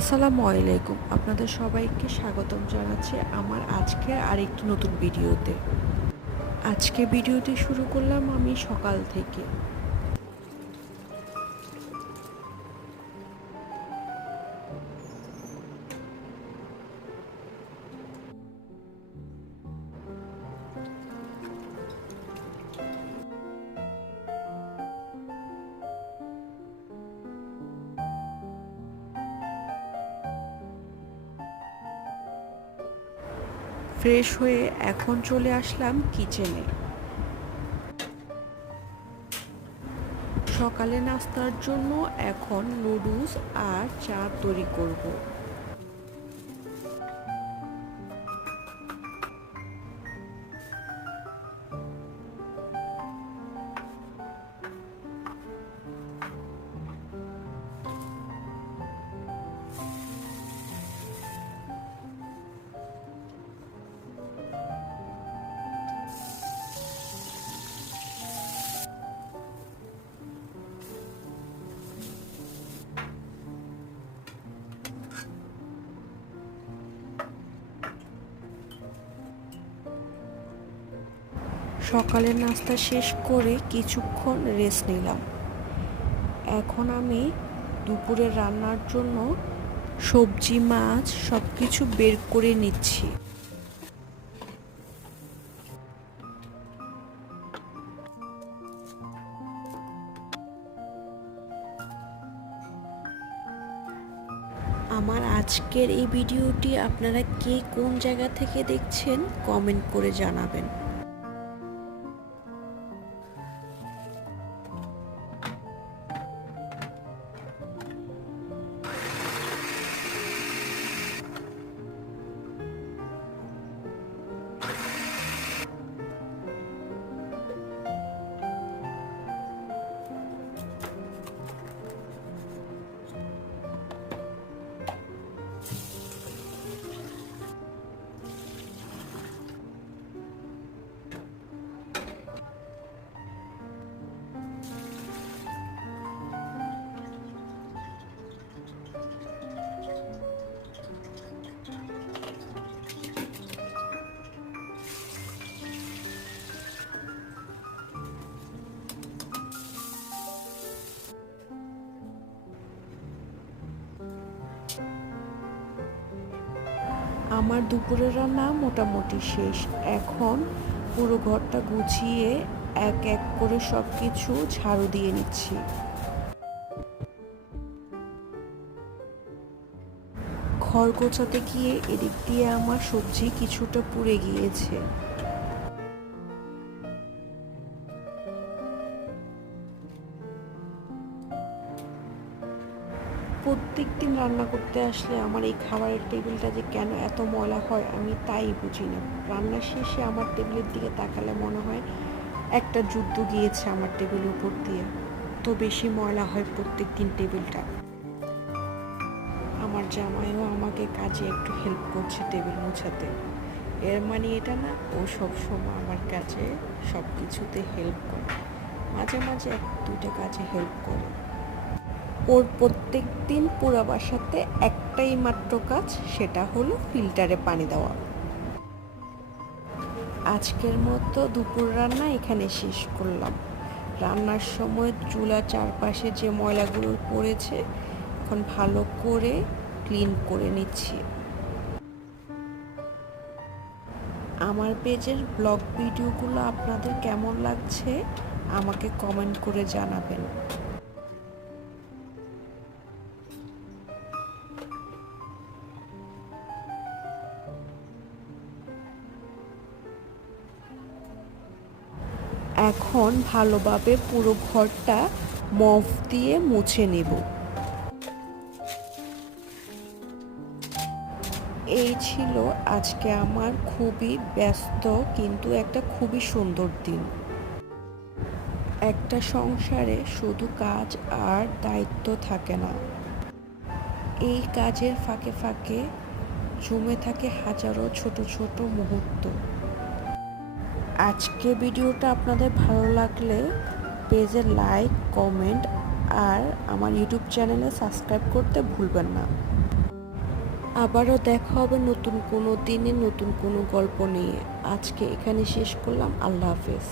আসসালামু আলাইকুম, আপনাদের সবাইকে স্বাগতম জানাচ্ছি আমার আজকের আরেকটি নতুন ভিডিওতে। আজকে ভিডিওটি শুরু করলাম আমি সকাল থেকে। ফ্রেশ হয়ে এখন চলে আসলাম কিচেনে। সকালে নাস্তার জন্য এখন নুডলস আর চা তৈরি করব। সকালের নাস্তা শেষ করে কিছুক্ষণ রেস্ট নিলাম। এখন আমি দুপুরে রান্নার জন্য সবজি মাছ সব কিছু বের করে নিচ্ছি। আমার আজকের এই ভিডিওটি আপনারা কে কোন জায়গা থেকে দেখছেন কমেন্ট করে জানাবেন। আমার দুপুরের রান্না মোটামুটি শেষ। এখন পুরো ঘরটা গুছিয়ে এক এক করে সব কিছু ঝাড়ু দিয়ে নিচ্ছি। ঘর গোছাতে গিয়ে এদিক দিয়ে আমার সবজি কিছুটা পুড়ে গিয়েছে। প্রত্যেক দিন রান্না করতে আসলে আমার এই খাবারের টেবিলটা যে কেন এত ময়লা হয় আমি তাই বুঝি না। রান্না শেষে আমার টেবিলের দিকে তাকালে মনে হয় একটা যুদ্ধ গিয়েছে আমার টেবিলের উপর দিয়ে, তো বেশি ময়লা হয় প্রত্যেক দিন টেবিলটা। আমার জামাইও আমাকে কাজে একটু হেল্প করছে টেবিল মোছাতে। এর মানে এটা না ও সবসময় আমার কাছে সব কিছুতে হেল্প করে, মাঝে মাঝে এক দুইটা কাজে হেল্প করে। ওর প্রত্যেক দিন পুরো বাসাতে একটাই মাত্র কাজ, সেটা হলো ফিল্টারে পানি দেওয়া। আজকের মতো দুপুর রান্না এখানে শেষ করলাম। রান্নার সময় চুলার চারপাশে যে ময়লাগুলো পড়েছে এখন ভালো করে ক্লিন করে নিচ্ছি। আমার পেজের ব্লগ ভিডিওগুলো আপনাদের কেমন লাগছে আমাকে কমেন্ট করে জানাবেন। এখন ভালোভাবে পুরো ঘরটা মপ দিয়ে মুছে নেব। এই ছিল আজকে আমার খুবই ব্যস্ত কিন্তু একটা খুবই সুন্দর দিন। একটা সংসারে শুধু কাজ আর দায়িত্ব থাকে না, এই কাজের ফাঁকে ফাঁকে জমে থাকে হাজারো ছোট ছোট মুহূর্ত। আজকে ভিডিওটা আপনাদের ভালো লাগলে পেজে লাইক, কমেন্ট আর আমার ইউটিউব চ্যানেলে সাবস্ক্রাইব করতে ভুলবেন না। আবারও দেখা হবে নতুন কোনো দিনে নতুন কোনো গল্প নিয়ে। আজকে এখানে শেষ করলাম। আল্লাহ হাফেজ।